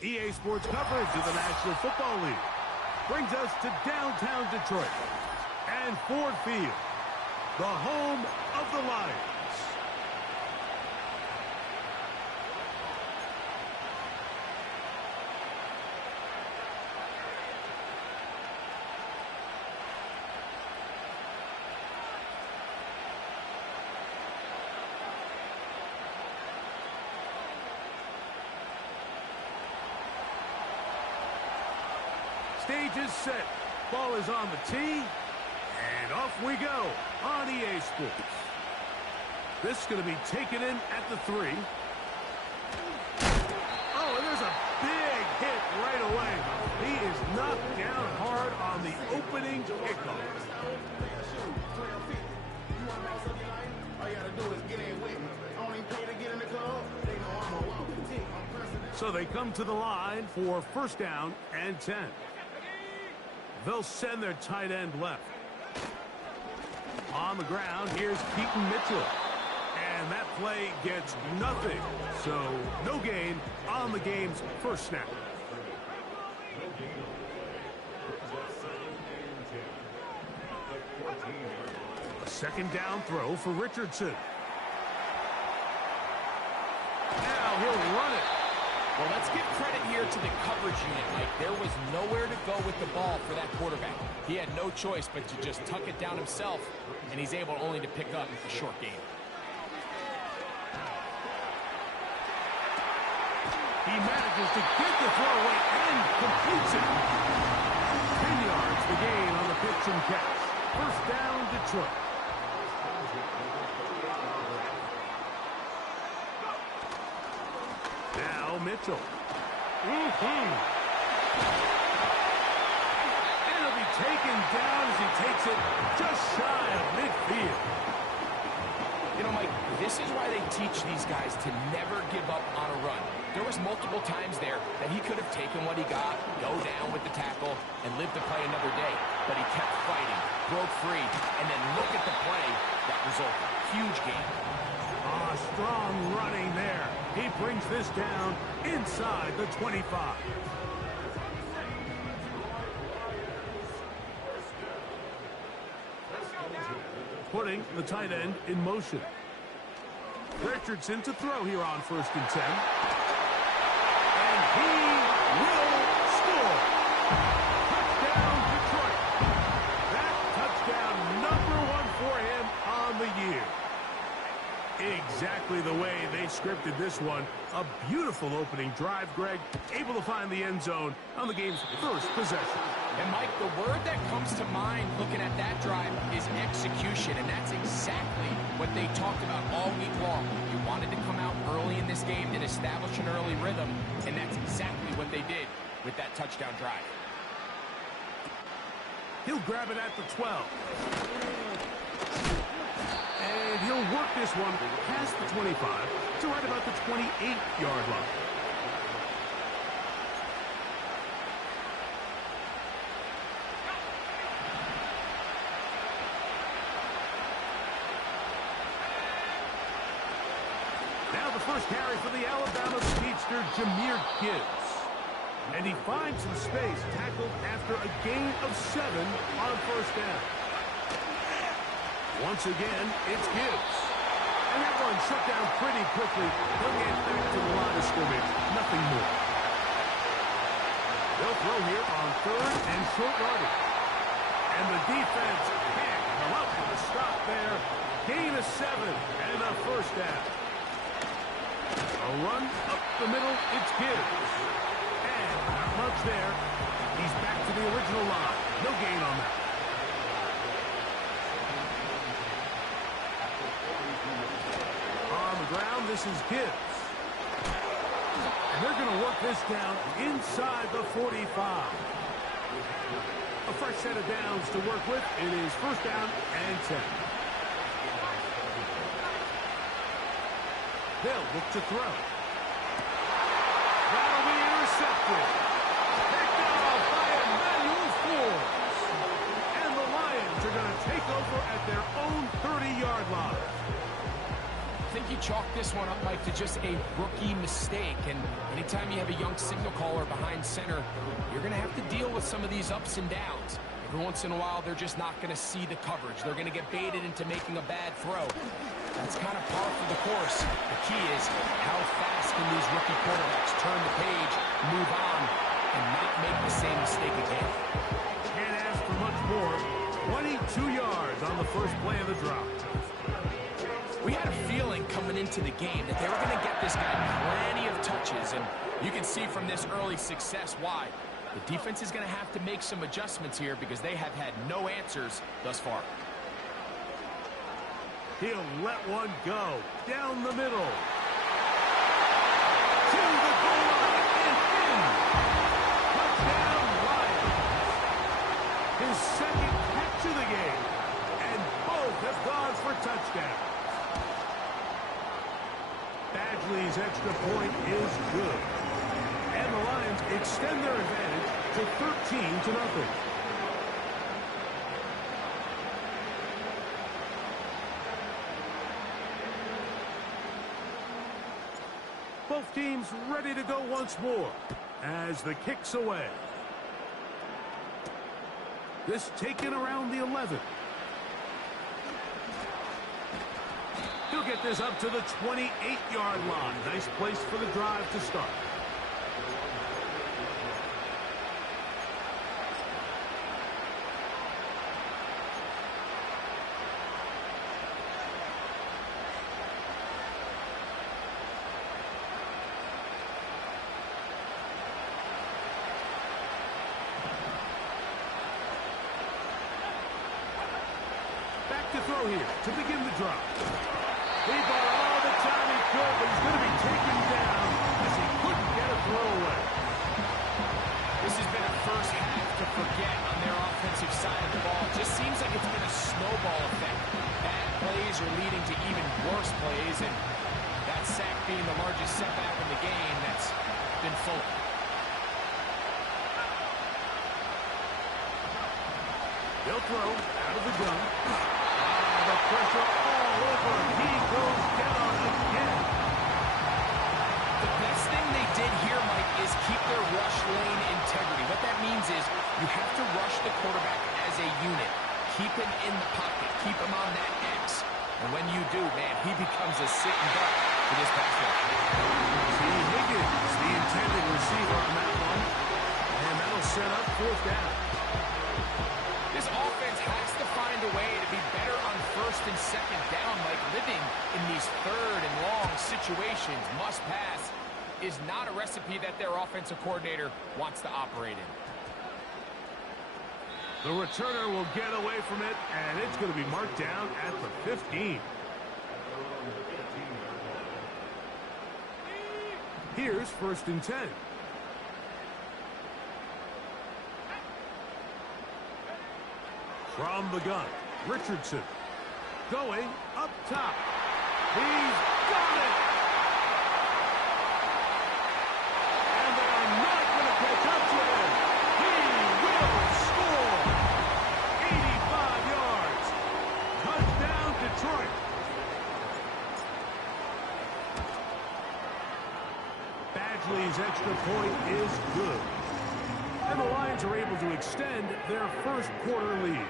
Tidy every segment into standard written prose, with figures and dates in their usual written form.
EA Sports coverage of the National Football League brings us to downtown Detroit and Ford Field, the home of the Lions. Stage is set. Ball is on the tee. And off we go on EA Sports. This is going to be taken in at the 3. Oh, and there's a big hit right away. He is knocked down hard on the opening kickoff. So they come to the line for first down and 10. They'll send their tight end left. On the ground, here's Keaton Mitchell. And that play gets nothing. So no gain on the game's first snap. A second down throw for Richardson. Now he'll run it. Well, let's give credit here to the coverage unit, Mike. There was nowhere to go with the ball for that quarterback. He had no choice but to just tuck it down himself, and he's able only to pick up a short gain. He manages to get the throw away and completes it. 10 yards the gain on the pitch and catch. First down, Detroit. Now Mitchell. And it'll be taken down as he takes it just shy of midfield. You know, Mike, this is why they teach these guys to never give up on a run. There was multiple times there that he could have taken what he got, go down with the tackle, and live to play another day. But he kept fighting, broke free, and then look at the play that resulted. Huge game. Strong running there. He brings this down inside the 25. Putting the tight end in motion. Richardson to throw here on first and 10. And he will score. Touchdown, Detroit. That touchdown #1 for him on the year. Exactly the way they scripted this one. A beautiful opening drive, Greg. Able to find the end zone on the game's first possession. And, Mike, the word that comes to mind looking at that drive is execution, and that's exactly what they talked about all week long. You wanted to come out early in this game and establish an early rhythm, and that's exactly what they did with that touchdown drive. He'll grab it at the 12. And he'll work this one past the 25 to right about the 28-yard line. Now the first carry for the Alabama speedster, Jahmyr Gibbs. And he finds some space, tackled after a gain of 7 on first down. Once again, it's Gibbs. And that one shut down pretty quickly. He'll get back to the line of scrimmage. Nothing more. They'll throw here on third and short yardage. And the defense can't come up with a stop there. Gain of 7 and a first down. A run up the middle, it's Gibbs. And not much there. He's back to the original line. No gain on that. Ground, this is Gibbs. And they're going to work this down inside the 45. A fresh set of downs to work with. It is first down and 10. They'll look to throw. That'll be intercepted. Picked off by Emmanuel Forbes. And the Lions are going to take over at their own 30-yard line. think you chalk this one up, Mike, to just a rookie mistake. And anytime you have a young signal caller behind center, you're going to have to deal with some of these ups and downs. Every once in a while, they're just not going to see the coverage. They're going to get baited into making a bad throw. That's kind of par for the course. The key is how fast can these rookie quarterbacks turn the page, move on, and not make the same mistake again. Can't ask for much more. 22 yards on the first play of the drop. We had a feeling coming into the game that they were going to get this guy plenty of touches, and you can see from this early success why. The defense is going to have to make some adjustments here because they have had no answers thus far. He'll let one go down the middle. To the goal line and in. Touchdown, Lions. His second catch of the game. And both have gone for touchdowns. Badgley's extra point is good. And the Lions extend their advantage to 13-0. Both teams ready to go once more as the kick's away. This taken around the 11. He'll get this up to the 28-yard line. Nice place for the drive to start. To throw here to begin the drop. He bought all the time he could, but he's going to be taken down as he couldn't get a throw away. This has been a first half to forget on their offensive side of the ball. It just seems like it's been a snowball effect. Bad plays are leading to even worse plays, and that sack being the largest setback in the game that's been full. They'll throw out of the gun. The pressure all over. He goes down again. The best thing they did here, Mike, is keep their rush lane integrity. What that means is you have to rush the quarterback as a unit. Keep him in the pocket. Keep him on that X. And when you do, man, he becomes a sitting duck for this pass rush. T. Higgins, the intended receiver on that one. And that'll set up fourth down. This offense has to find a way to be better on first and second down. Like living in these third and long situations, must pass, is not a recipe that their offensive coordinator wants to operate in. The returner will get away from it, and it's going to be marked down at the 15. Here's 1st and 10. From the gun, Richardson going up top. He's got it! And they are not going to catch up to him. He will score! 85 yards. Touchdown, Detroit. Badgley's extra point is good. And the Lions are able to extend their first quarter lead.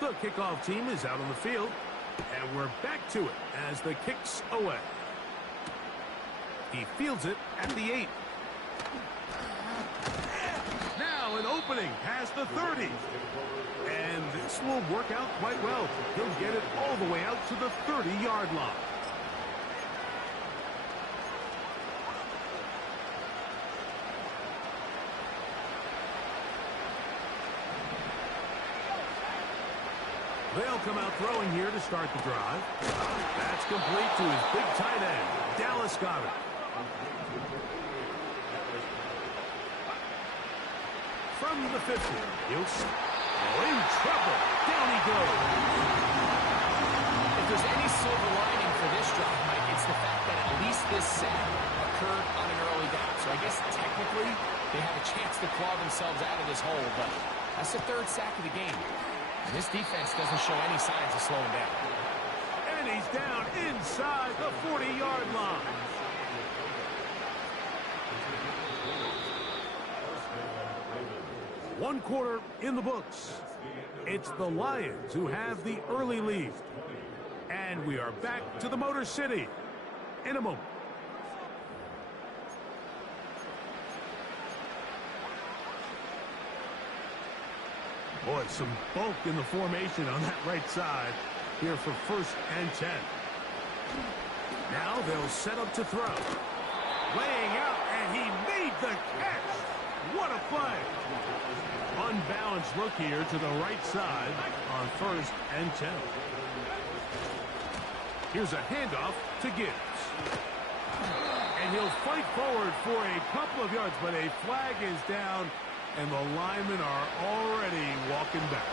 The kickoff team is out on the field, and we're back to it as the kick's away. He fields it at the 8. Now an opening past the 30. And this will work out quite well. He'll get it all the way out to the 30-yard line. They'll come out throwing here to start the drive. That's complete to his big tight end, Dallas Goedert. From the 50, he'll in trouble. Down he goes. If there's any silver lining for this drive, Mike, it's the fact that at least this sack occurred on an early down. So I guess technically they have a chance to claw themselves out of this hole, but that's the 3rd sack of the game. This defense doesn't show any signs of slowing down. And he's down inside the 40-yard line. One quarter in the books. It's the Lions who have the early lead. And we are back to the Motor City in a moment. Boy, some bulk in the formation on that right side here for 1st and 10. Now they'll set up to throw. Laying out, and he made the catch. What a play. Unbalanced look here to the right side on 1st and 10. Here's a handoff to Gibbs. And he'll fight forward for a couple of yards, but a flag is down, and the linemen are already walking back.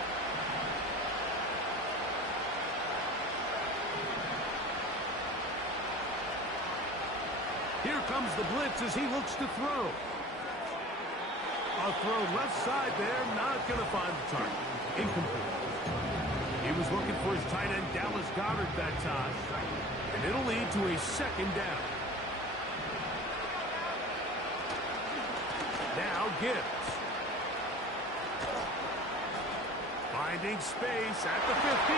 Here comes the blitz as he looks to throw. A throw left side there, not going to find the target. Incomplete. He was looking for his tight end, Dallas Goedert, that time. And it'll lead to a 2nd down. Now Gibbs. Finding space at the 15.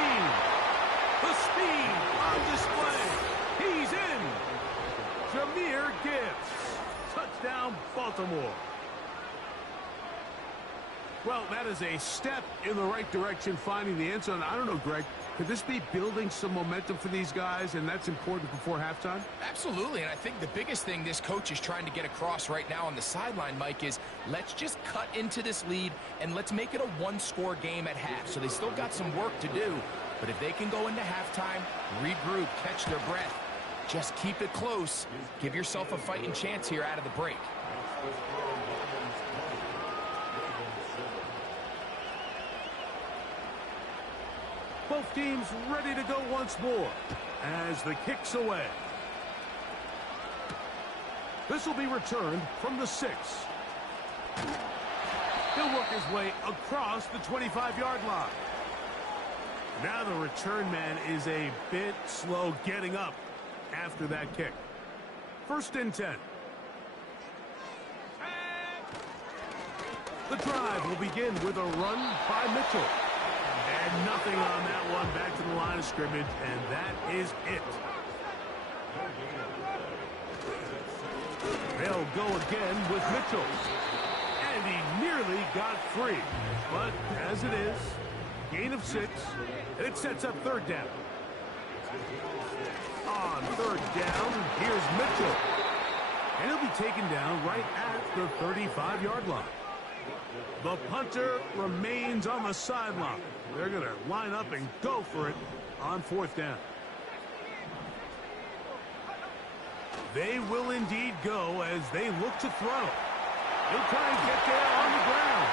The speed on display. He's in. Jahmyr Gibbs. Touchdown, Baltimore. Well, that is a step in the right direction, finding the end zone. I don't know, Greg, could this be building some momentum for these guys, and that's important before halftime? Absolutely, and I think the biggest thing this coach is trying to get across right now on the sideline, Mike, is let's just cut into this lead, and let's make it a one-score game at half. So they still got some work to do, but if they can go into halftime, regroup, catch their breath, just keep it close, give yourself a fighting chance here out of the break. Both teams ready to go once more as the kick's away. This will be returned from the 6. He'll work his way across the 25-yard line. Now the return man is a bit slow getting up after that kick. 1st and 10. The drive will begin with a run by Mitchell. And nothing on that one, back to the line of scrimmage, and that is it. They'll go again with Mitchell. And he nearly got free. But as it is, gain of 6, and it sets up 3rd down. On 3rd down, here's Mitchell. And he'll be taken down right at the 35-yard line. The punter remains on the sideline. They're going to line up and go for it on 4th down. They will indeed go as they look to throw. He'll try and get there on the ground.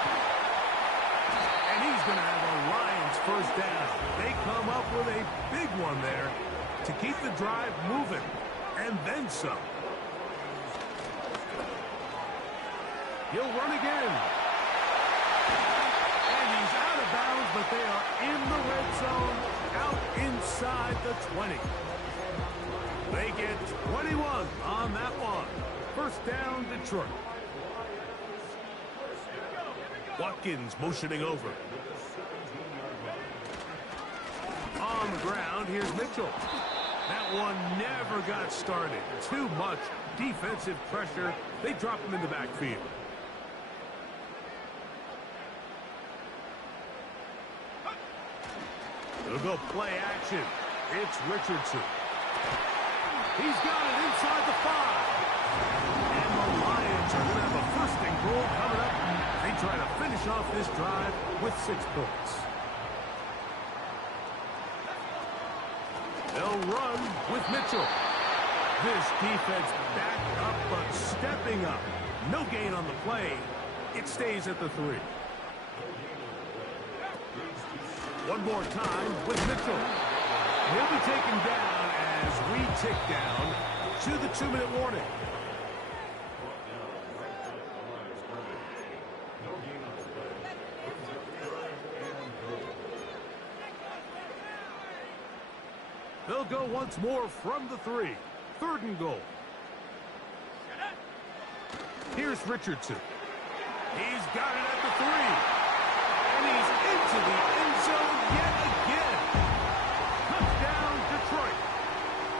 And he's going to have a Lions 1st down. They come up with a big one there to keep the drive moving, and then some. He'll run again. But they are in the red zone, out inside the 20. They get 21 on that one. 1st down, Detroit. Watkins motioning over. On the ground, here's Mitchell. That one never got started. Too much defensive pressure. They drop him in the backfield. They'll go play action. It's Richardson. He's got it inside the 5. And the Lions are going to have a 1st and goal coming up. They try to finish off this drive with 6 points. They'll run with Mitchell. This defense back up but stepping up. No gain on the play. It stays at the 3. One more time with Mitchell. He'll be taken down as we tick down to the 2-minute warning. They'll go once more from the 3. 3rd and goal. Here's Richardson. He's got it at the 3. And he's into the end zone yet again. Touchdown, Detroit.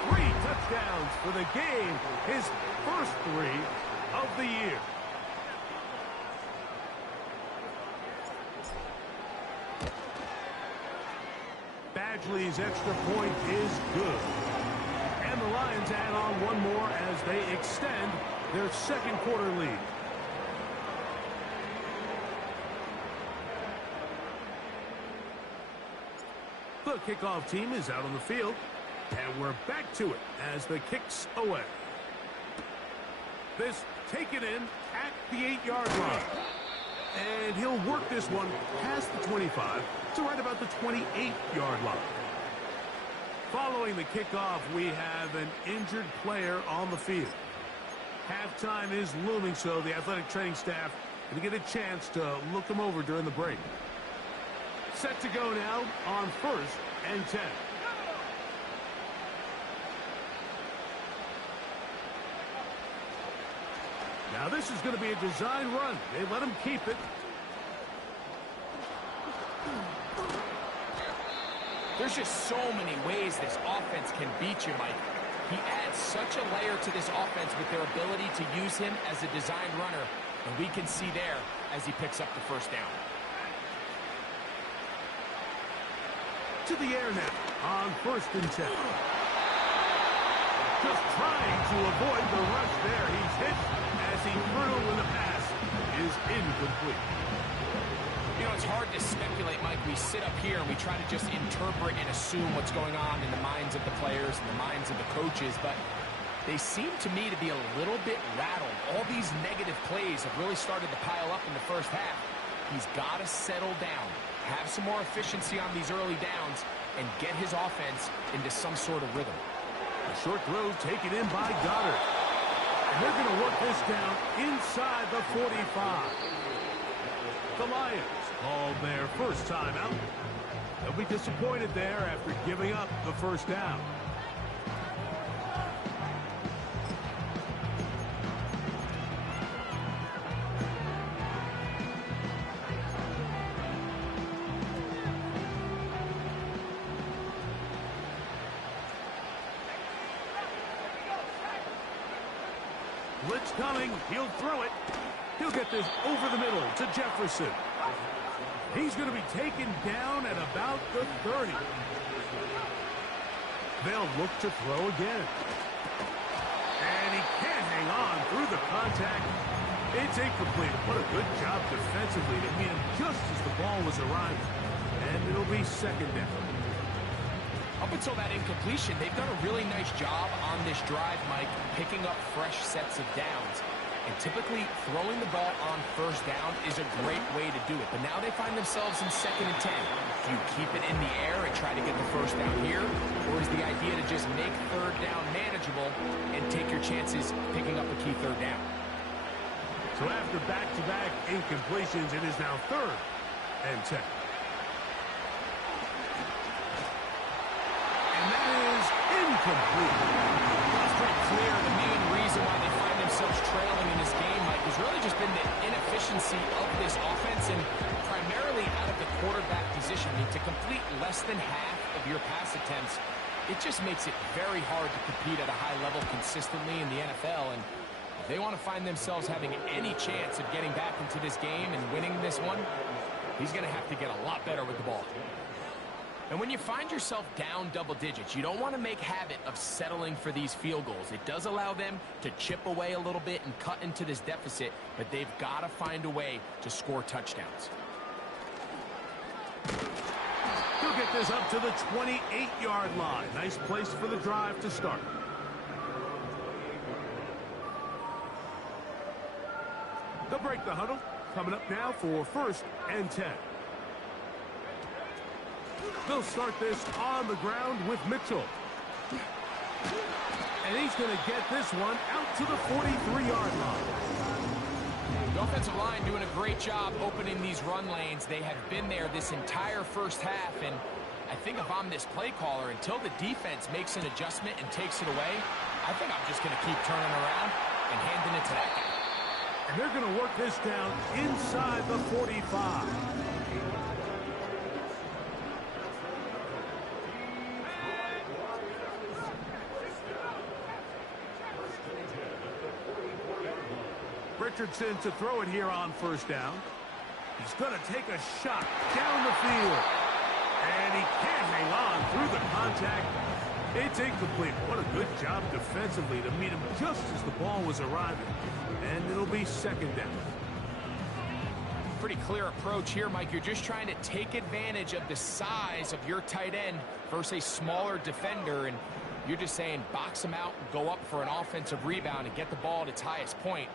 3 touchdowns for the game. His first 3 of the year. Badgley's extra point is good. And the Lions add on one more as they extend their 2nd quarter lead. The kickoff team is out on the field, and we're back to it as the kick's away. This taken in at the 8-yard line. And he'll work this one past the 25 to right about the 28-yard line. Following the kickoff, we have an injured player on the field. Halftime is looming, so the athletic training staff going to get a chance to look him over during the break. Set to go now on 1st and 10. Now this is going to be a design run. They let him keep it. There's just so many ways this offense can beat you, Mike. He adds such a layer to this offense with their ability to use him as a design runner. And we can see there as he picks up the 1st down. To the air now on 1st and 10. Just trying to avoid the rush there. He's hit as he threw when the pass is incomplete. You know, it's hard to speculate, Mike. We sit up here and we try to just interpret and assume what's going on in the minds of the players and the minds of the coaches, but they seem to me to be a little bit rattled. All these negative plays have really started to pile up in the 1st half. He's got to settle down, have some more efficiency on these early downs, and get his offense into some sort of rhythm. A short throw taken in by Goddard. And they're going to work this down inside the 45. The Lions called their 1st timeout. They'll be disappointed there after giving up the 1st down. Blitz coming. He'll throw it. He'll get this over the middle to Jefferson. He's going to be taken down at about the 30. They'll look to throw again. And he can't hang on through the contact. It's incomplete. What a good job defensively to meet him just as the ball was arriving. And it'll be 2nd down. Up until that incompletion, they've done a really nice job on this drive, Mike, picking up fresh sets of downs. And typically, throwing the ball on 1st down is a great way to do it. But now they find themselves in 2nd and 10. Do you keep it in the air and try to get the 1st down here? Or is the idea to just make 3rd down manageable and take your chances picking up a key 3rd down? So after back-to-back incompletions, it is now 3rd and 10. And that is incomplete. It's pretty clear the main reason why they find themselves trailing in this game, Mike, has really just been the inefficiency of this offense and primarily out of the quarterback position. I mean, to complete less than half of your pass attempts, it just makes it very hard to compete at a high level consistently in the NFL. And if they want to find themselves having any chance of getting back into this game and winning this one, he's going to have to get a lot better with the ball. And when you find yourself down double digits, you don't want to make habit of settling for these field goals. It does allow them to chip away a little bit and cut into this deficit, but they've got to find a way to score touchdowns. He'll get this up to the 28-yard line. Nice place for the drive to start. They'll break the huddle. Coming up now for 1st and 10. They'll start this on the ground with Mitchell. And he's going to get this one out to the 43-yard line. The offensive line doing a great job opening these run lanes. They have been there this entire 1st half, and I think if I'm this play caller, until the defense makes an adjustment and takes it away, I think I'm just going to keep turning around and handing it to that guy. And they're going to work this down inside the 45. Richardson to throw it here on first down. He's going to take a shot down the field. And he can't hang on through the contact. It's incomplete. What a good job defensively to meet him just as the ball was arriving. And it'll be second down. Pretty clear approach here, Mike. You're just trying to take advantage of the size of your tight end versus a smaller defender. And you're just saying box him out, go up for an offensive rebound, and get the ball at its highest point.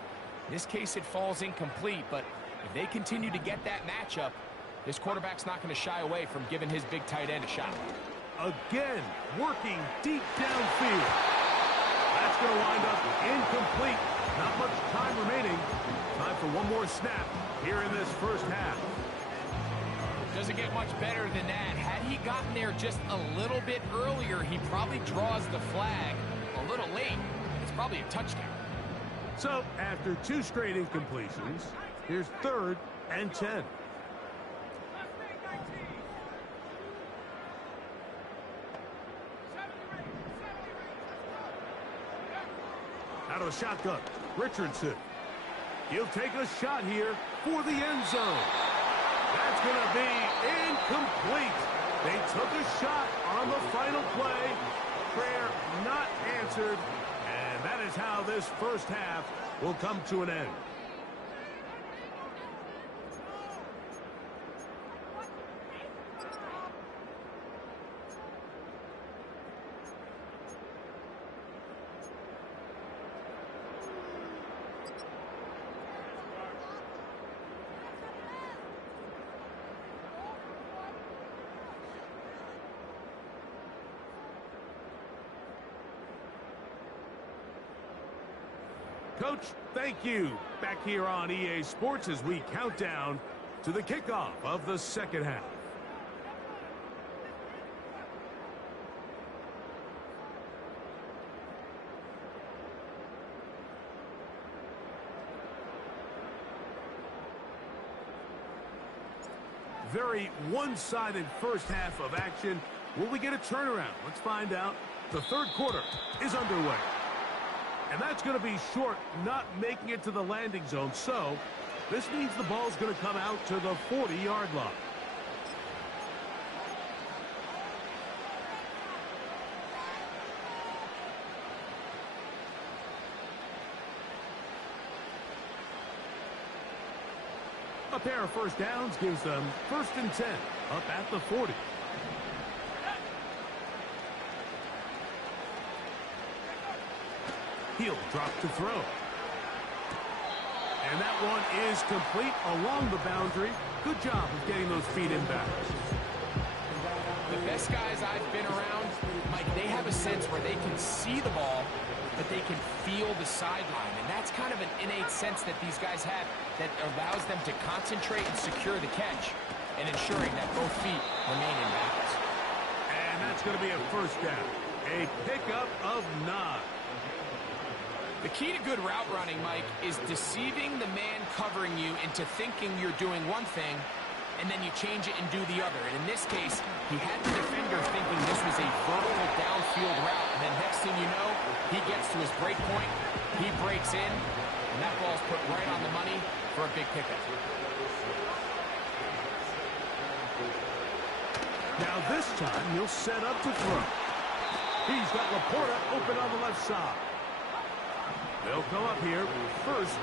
In this case, it falls incomplete, but if they continue to get that matchup, this quarterback's not going to shy away from giving his big tight end a shot. Again, working deep downfield. That's going to wind up incomplete. Not much time remaining. Time for one more snap here in this first half. Doesn't get much better than that. Had he gotten there just a little bit earlier, he probably draws the flag a little late. It's probably a touchdown. So, after two straight incompletions, here's 3rd and 10. Out of the shotgun, Richardson. He'll take a shot here for the end zone. That's going to be incomplete. They took a shot on the final play. Prayer not answered. And that is how this first half will come to an end. Coach, thank you. Back here on EA Sports as we count down to the kickoff of the second half. Very one-sided first half of action. Will we get a turnaround? Let's find out. The third quarter is underway. And that's going to be short, not making it to the landing zone. So this means the ball's going to come out to the 40-yard line. A pair of first downs gives them 1st and 10 up at the 40. He'll drop to throw. And that one is complete along the boundary. Good job of getting those feet in bounds. The best guys I've been around, Mike, they have a sense where they can see the ball, but they can feel the sideline. And that's kind of an innate sense that these guys have that allows them to concentrate and secure the catch and ensuring that both feet remain in bounds. And that's going to be a first down. A pickup of 9. The key to good route running, Mike, is deceiving the man covering you into thinking you're doing one thing, and then you change it and do the other. And in this case, he had the defender thinking this was a vertical downfield route, and then next thing you know, he gets to his break point, he breaks in, and that ball's put right on the money for a big pickup. Now this time, he'll set up to throw. He's got Laporta open on the left side. They'll go up here, 1st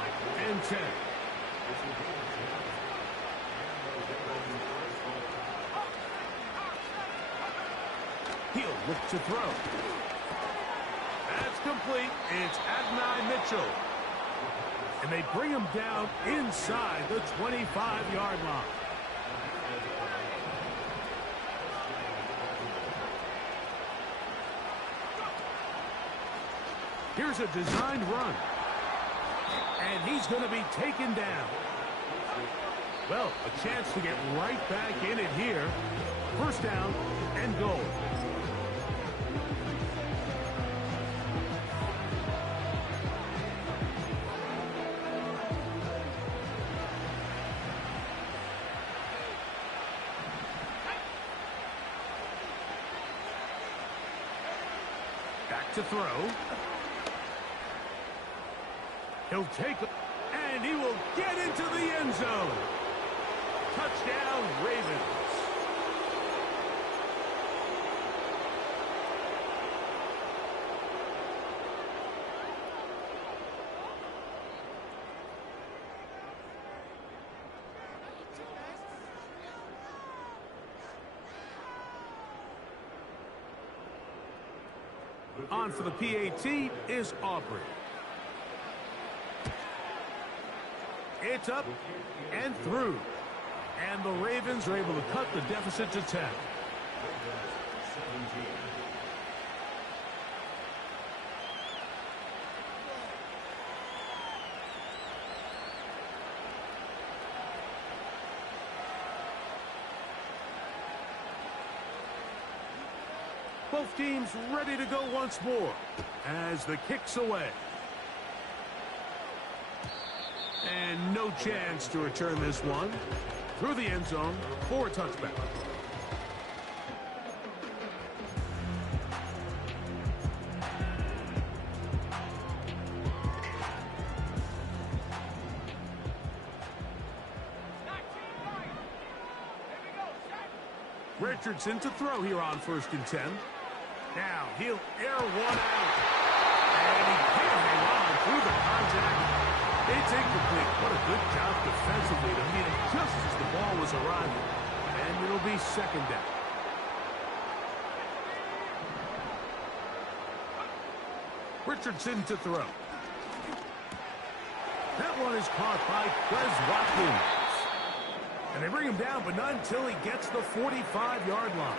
and 10. He'll look to throw. That's complete. It's Adonai Mitchell. And they bring him down inside the 25-yard line. Here's a designed run. And he's going to be taken down. Well, a chance to get right back in it here. First down and goal. Back to throw. He'll take it, and he will get into the end zone. Touchdown, Ravens. On for the PAT is Aubrey. It's up and through. And the Ravens are able to cut the deficit to 10. Both teams ready to go once more as the kick's away. And no chance to return this one. Through the end zone for a touchback. Richardson to throw here on 1st and 10. Now he'll air one out. And he can't hang on through the contact. It's incomplete. What a good job defensively to meet him just as the ball was arriving. And it'll be 2nd down. Richardson to throw. That one is caught by Quez Watkins. And they bring him down, but not until he gets the 45-yard line.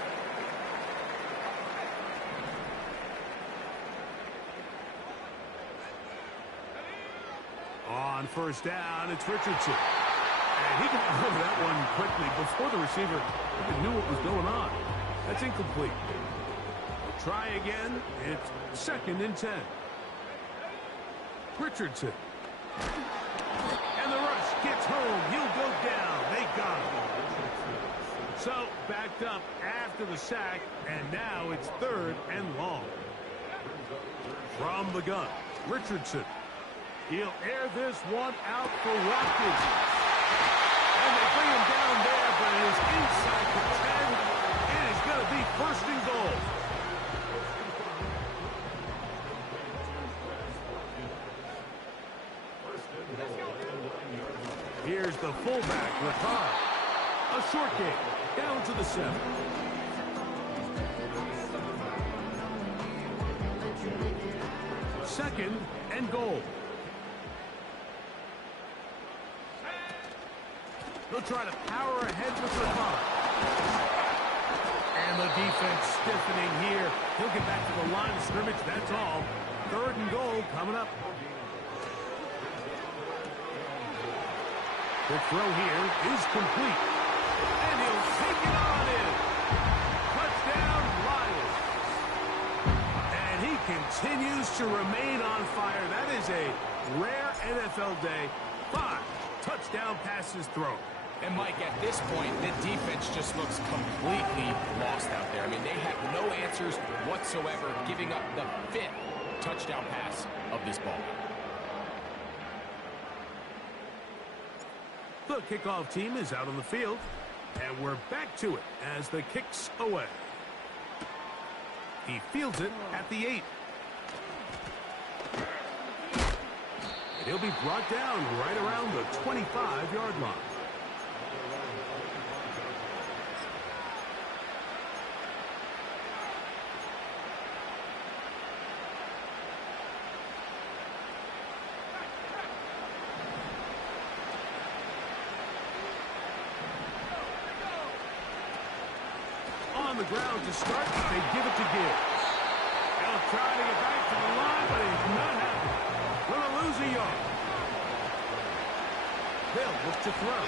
On 1st down, it's Richardson. And he got over that one quickly before the receiver even knew what was going on. That's incomplete. We'll try again. It's 2nd and 10. Richardson. And the rush gets home. He'll go down. They got him. So, backed up after the sack, and now it's 3rd and long. From the gun, Richardson. He'll air this one out for Watkins. And they bring him down there, but it is inside the 10. It is going to be 1st and goal. Here's the fullback, Ricard. A short game, down to the 7. Second and goal. They'll try to power ahead with Ricard. And the defense stiffening here. He'll get back to the line of scrimmage, that's all. 3rd and goal coming up. The throw here is complete. And he'll take it on in. Touchdown, Lions. And he continues to remain on fire. That is a rare NFL day. 5 touchdown passes thrown. And, Mike, at this point, the defense just looks completely lost out there. I mean, they have no answers whatsoever, giving up the 5th touchdown pass of this ball. The kickoff team is out on the field, and we're back to it as the kick's away. He fields it at the 8. And he'll be brought down right around the 25-yard line. On the ground to start, they give it to Gibbs. He'll try to get back to the line, but he's not happy. Going to lose a yard. They'll look to throw.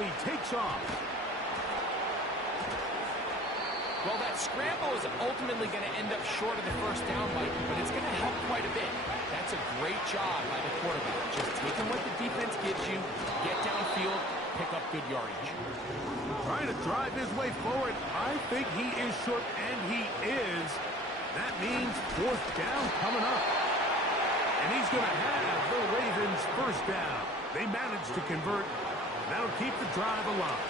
he takes off. Well, that scramble is ultimately going to end up short of the first down, Mike, but it's going to help quite a bit. That's a great job by the quarterback. Just taking what the defense gives you, get downfield, pick up good yardage. Trying to drive his way forward. I think he is short, and he is. That means fourth down coming up. And he's going to have the Ravens first down. They managed to convert. That'll keep the drive alive.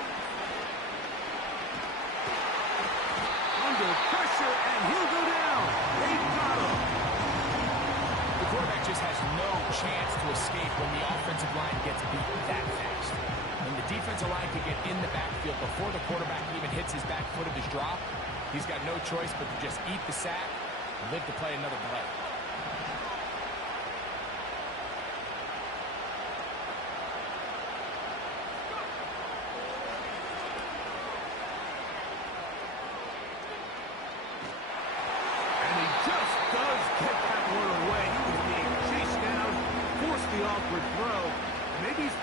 Under pressure, and he'll go down. They got him. The quarterback just has no chance to escape when the offensive line gets beat that fast. When the defensive line can get in the backfield before the quarterback even hits his back foot of his drop, he's got no choice but to just eat the sack and live to play another play.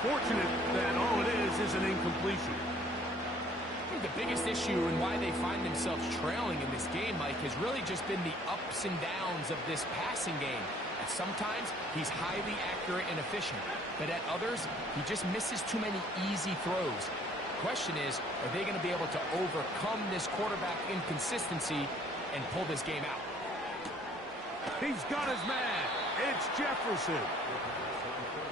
Fortunate that all it is an incompletion. I think the biggest issue and why they find themselves trailing in this game, Mike, has really just been the ups and downs of this passing game. At sometimes, he's highly accurate and efficient, but at others, he just misses too many easy throws. The question is, are they going to be able to overcome this quarterback inconsistency and pull this game out? He's got his man. It's Jefferson.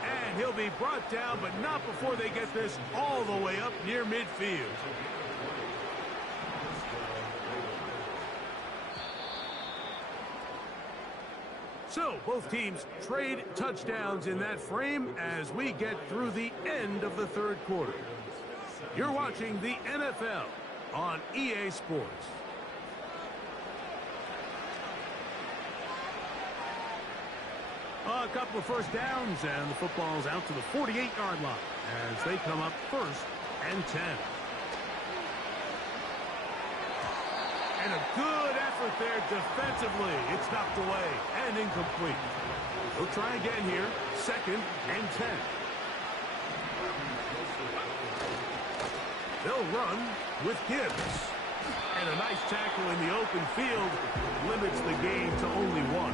And he'll be brought down, but not before they get this all the way up near midfield. So, both teams trade touchdowns in that frame as we get through the end of the third quarter. You're watching the NFL on EA Sports. A couple of first downs, and the football's out to the 48-yard line as they come up 1st and 10. And a good effort there defensively. It's knocked away and incomplete. They'll try again here, 2nd and 10. They'll run with Gibbs. And a nice tackle in the open field limits the gain to only 1.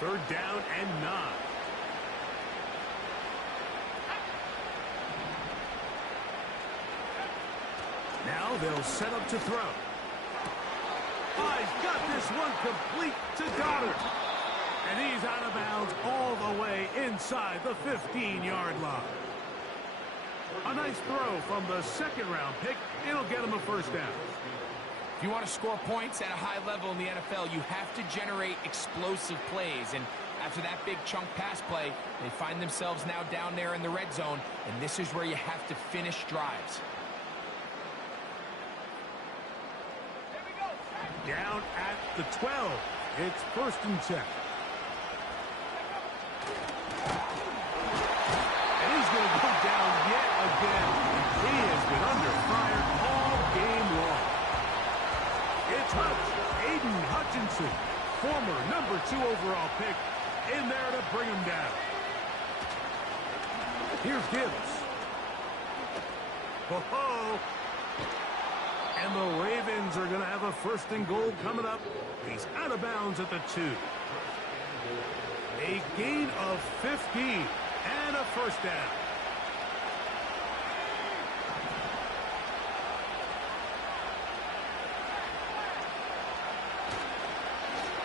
Third down and 9. Now they'll set up to throw. He's got this one complete to Goddard. And he's out of bounds all the way inside the 15-yard line. A nice throw from the second-round pick. It'll get him a first down. If you want to score points at a high level in the NFL, you have to generate explosive plays. And after that big chunk pass play, they find themselves now down there in the red zone. And this is where you have to finish drives. Down at the 12. It's 1st and 10. And he's going to go down yet again. He has been under fire all game long. It's Aiden Hutchinson, former #2 overall pick, in there to bring him down. Here's Gibbs. Whoa! And the Ravens are going to have a 1st and goal coming up. He's out of bounds at the 2. A gain of 15 and a first down.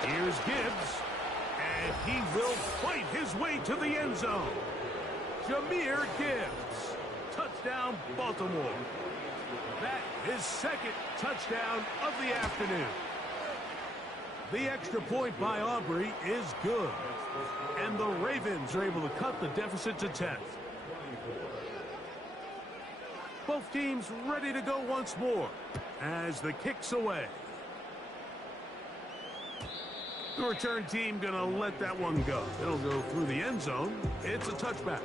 Here's Gibbs, and he will fight his way to the end zone. Jahmyr Gibbs, touchdown Baltimore. That is 2nd touchdown of the afternoon. The extra point by Aubrey is good, and the Ravens are able to cut the deficit to 10. Both teams ready to go once more as the kick's away. The return team going to let that one go. It'll go through the end zone. It's a touchback.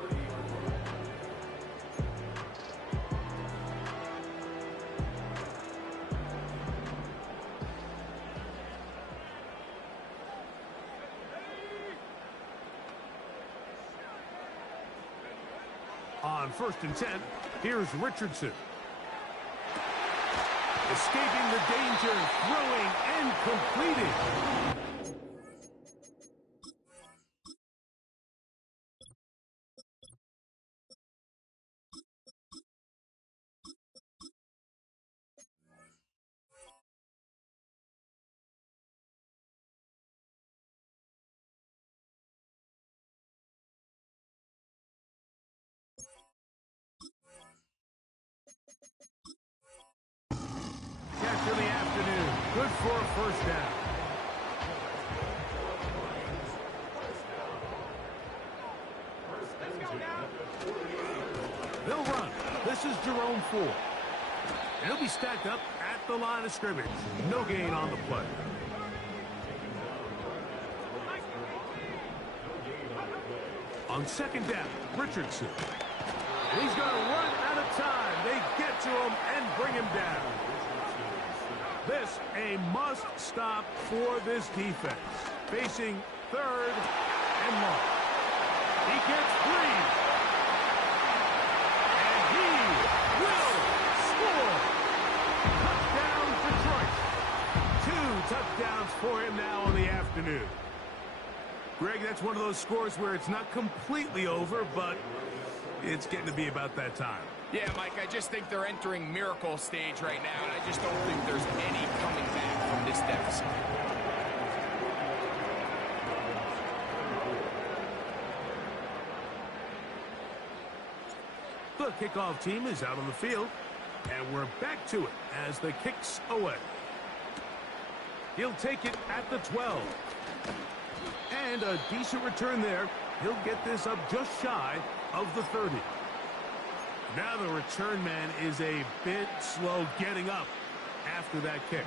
On 1st and 10, here's Richardson. Escaping the danger, throwing and completing. Catch in the afternoon. Good for a first down. They'll run. This is Jerome Ford. And he'll be stacked up at the line of scrimmage. No gain on the play. On 2nd down, Richardson. He's going to run out of time. They get to him and bring him down. This a must-stop for this defense. Facing 3rd and long. He gets 3. And he will score. Touchdown, Detroit. 2 touchdowns for him now on the afternoon. Greg, that's one of those scores where it's not completely over, but it's getting to be about that time. Yeah, Mike, I just think they're entering miracle stage right now, and I just don't think there's any coming back from this deficit. The kickoff team is out on the field, and we're back to it as the kick's away. He'll take it at the 12. And a decent return there. He'll get this up just shy of the 30. Now the return man is a bit slow getting up after that kick.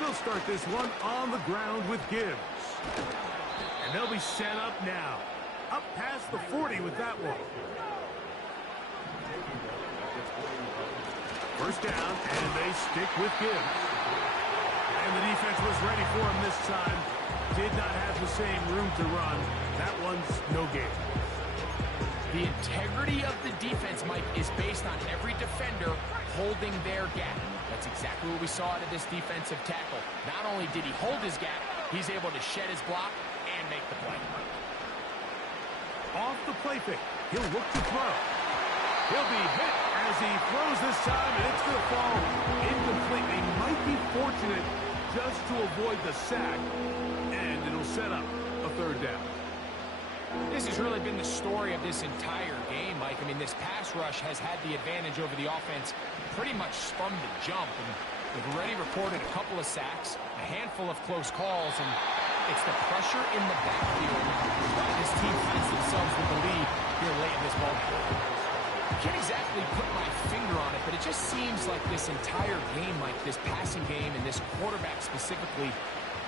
They'll start this one on the ground with Gibbs. And they'll be set up now. Up past the 40 with that one. First down, and they stick with Gibbs. And the defense was ready for him this time. Did not have the same room to run. That one's no gain. The integrity of the defense, Mike, is based on every defender holding their gap. That's exactly what we saw out of this defensive tackle. Not only did he hold his gap, he's able to shed his block and make the play. Off the play fake, he'll look to throw. He'll be hit as he throws this time, and it's going to fall incomplete. He might be fortunate just to avoid the sack, and it'll set up a 3rd down. This has really been the story of this entire game, Mike. I mean, this pass rush has had the advantage over the offense pretty much from the jump. And we've already reported a couple of sacks, a handful of close calls, and it's the pressure in the backfield that this team finds themselves with the lead here late in this ball game. I can't exactly put my finger on it, but it just seems like this entire game, like this passing game and this quarterback specifically,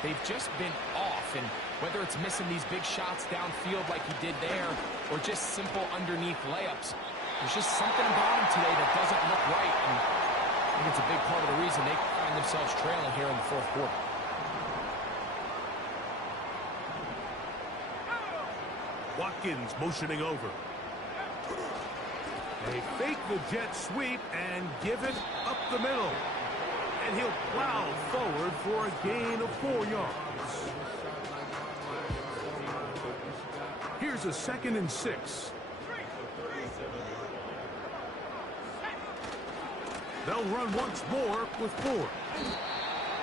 they've just been off. And whether it's missing these big shots downfield like he did there or just simple underneath layups, there's just something about him today that doesn't look right. And I think it's a big part of the reason they find themselves trailing here in the 4th quarter. Watkins motioning over. They fake the jet sweep and give it up the middle. And he'll plow forward for a gain of 4 yards. Here's a 2nd and 6. They'll run once more with Ford.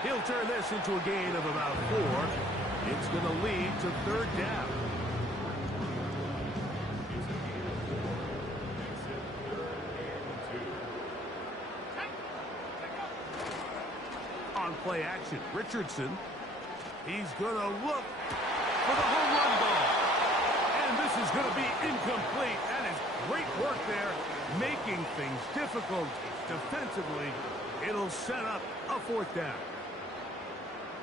He'll turn this into a gain of about 4. It's going to lead to 3rd down. On play action, Richardson. He's going to look for the home run ball. And this is going to be incomplete. That is great work there, making things difficult defensively. It'll set up a 4th down.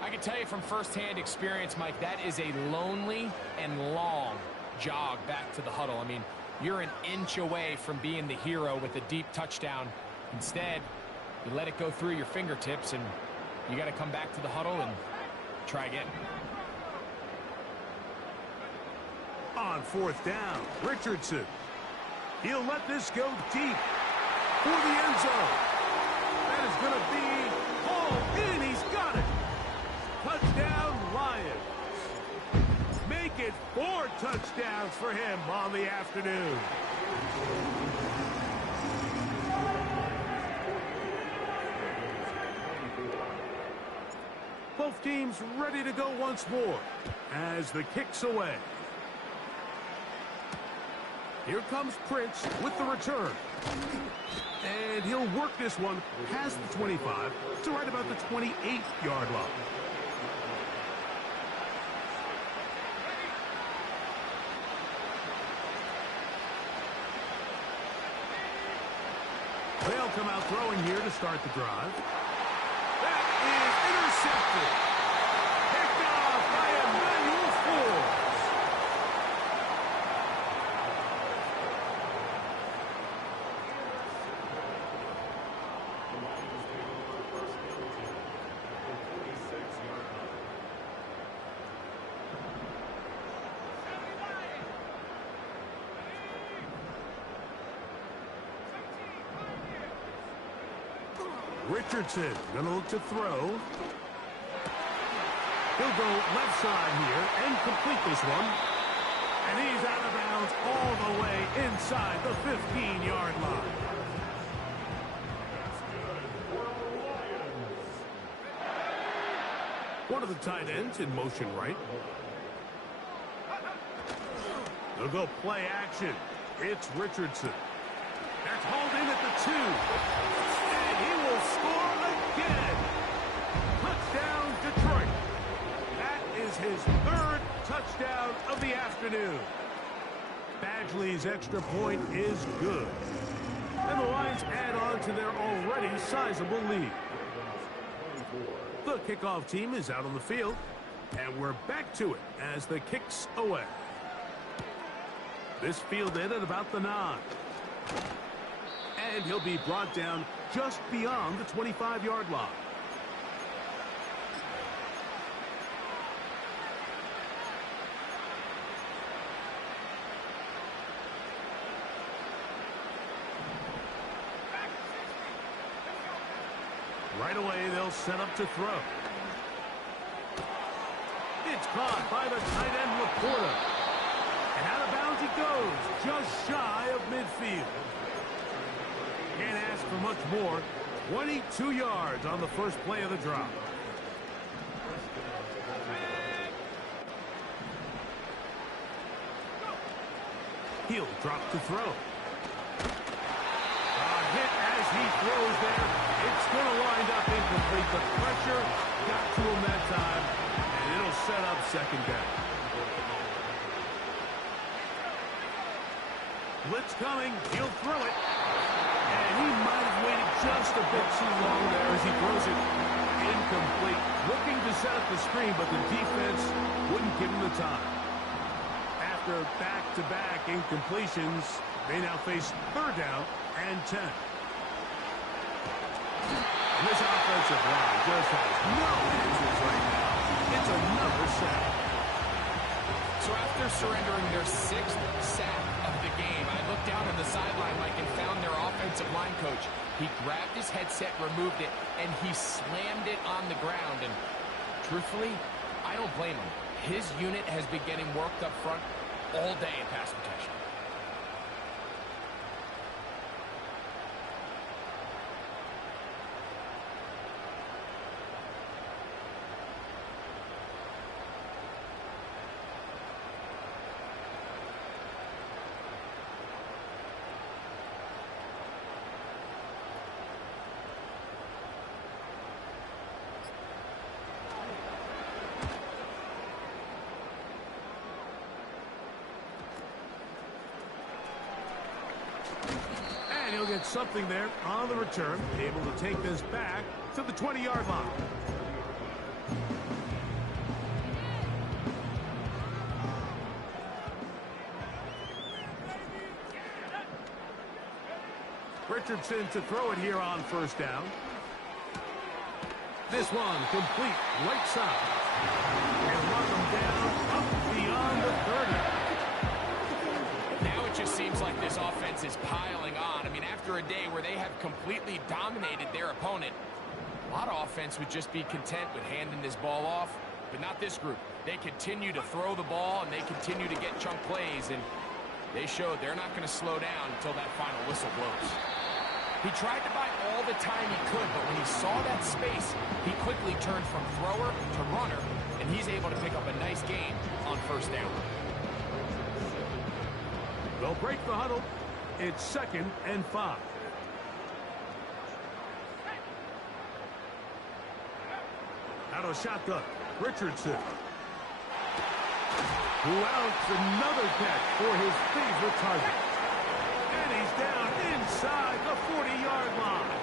I can tell you from firsthand experience, Mike, that is a lonely and long jog back to the huddle. I mean, you're an inch away from being the hero with a deep touchdown. Instead, you let it go through your fingertips, and you got to come back to the huddle and try again. On fourth down, Richardson. He'll let this go deep for the end zone. That is going to be hauled in. He's got it. Touchdown, Lions. Make it 4 touchdowns for him on the afternoon. Both teams ready to go once more as the kick's away. Here comes Prince with the return. And he'll work this one past the 25 to right about the 28-yard line. They'll come out throwing here to start the drive. That is intercepted. Picked off by Emmanuel Forbes. Richardson going to look to throw. He'll go left side here and complete this one. And he's out of bounds all the way inside the 15-yard line. One of the tight ends in motion right. They'll go play action. It's Richardson. That's hauled in at the 2. And he will score again. Touchdown, Detroit. That is his 3rd touchdown of the afternoon. Badgley's extra point is good. And the Lions add on to their already sizable lead. The kickoff team is out on the field. And we're back to it as the kick's away. This fielded at about the 9. And he'll be brought down just beyond the 25-yard line. Right away, they'll set up to throw. It's caught by the tight end, Laporta. And out of bounds he goes, just shy of midfield. Can't ask for much more. 22 yards on the first play of the drop. He'll drop to throw. Hit as he throws there. It's going to wind up incomplete. The pressure got to him that time, and it'll set up second down. Blitz coming. He'll throw it. And he might have waited just a bit too long there as he throws it incomplete. Looking to set up the screen, but the defense wouldn't give him the time. After back-to-back incompletions, they now face 3rd down and 10. And this offensive line just has no answers right now. It's another sack. So after surrendering their 6th sack of the game, I looked down on the sideline like and found their offensive line coach. He grabbed his headset, removed it, and he slammed it on the ground. And truthfully, I don't blame him. His unit has been getting worked up front all day in pass protection. He'll get something there on the return, able to take this back to the 20-yard line. Richardson to throw it here on first down. This one complete right side. And run them down up beyond the 30. seems like this offense is piling on. I mean, after a day where they have completely dominated their opponent, a lot of offense would just be content with handing this ball off, but not this group. They continue to throw the ball, and they continue to get chunk plays, and they showed they're not going to slow down until that final whistle blows. He tried to buy all the time he could, but when he saw that space, he quickly turned from thrower to runner, and he's able to pick up a nice gain on first down. They'll break the huddle. It's 2nd and 5. Out of shotgun, Richardson. Who outs another catch for his favorite target. And he's down inside the 40-yard line.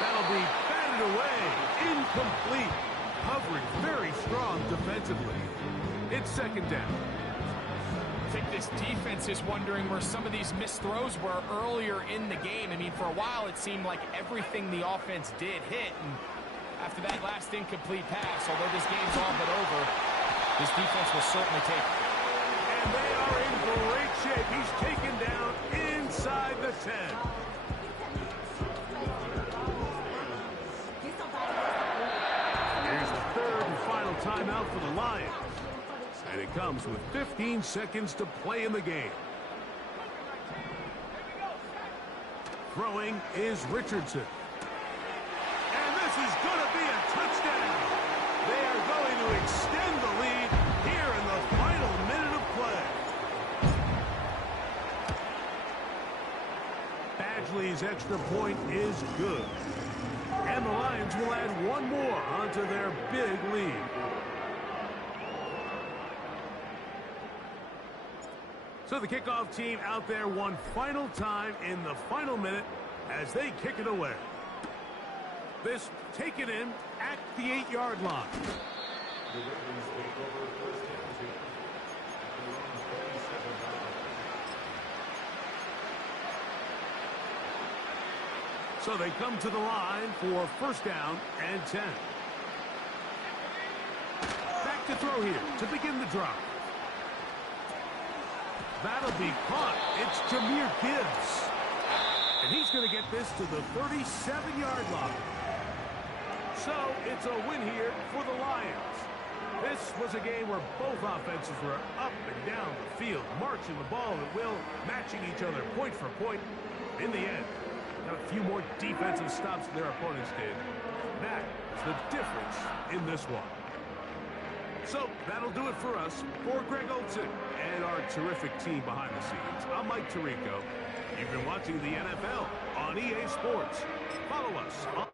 That'll be batted away. Incomplete. Coverage very strong defensively. It's 2nd down. I think this defense is wondering where some of these missed throws were earlier in the game. I mean, for a while it seemed like everything the offense did hit, and after that last incomplete pass, although this game's all but over, this defense will certainly take it. And they are in great shape. He's taken down inside the 10. Here's the 3rd and final timeout for the Lions. And it comes with 15 seconds to play in the game. Throwing is Richardson. And this is going to be a touchdown. They are going to extend the lead here in the final minute of play. Badgley's extra point is good. And the Lions will add one more onto their big lead. So the kickoff team out there one final time in the final minute as they kick it away. This taken in at the 8-yard line. So they come to the line for 1st down and 10. Back to throw here to begin the drive. That'll be caught. It's Jahmyr Gibbs. And he's going to get this to the 37-yard line. So it's a win here for the Lions. This was a game where both offenses were up and down the field, marching the ball at will, matching each other point for point. In the end, got a few more defensive stops than their opponents did. That is the difference in this one. So that'll do it for us. For Greg Olsen and our terrific team behind the scenes, I'm Mike Tirico. You've been watching the NFL on EA Sports. Follow us on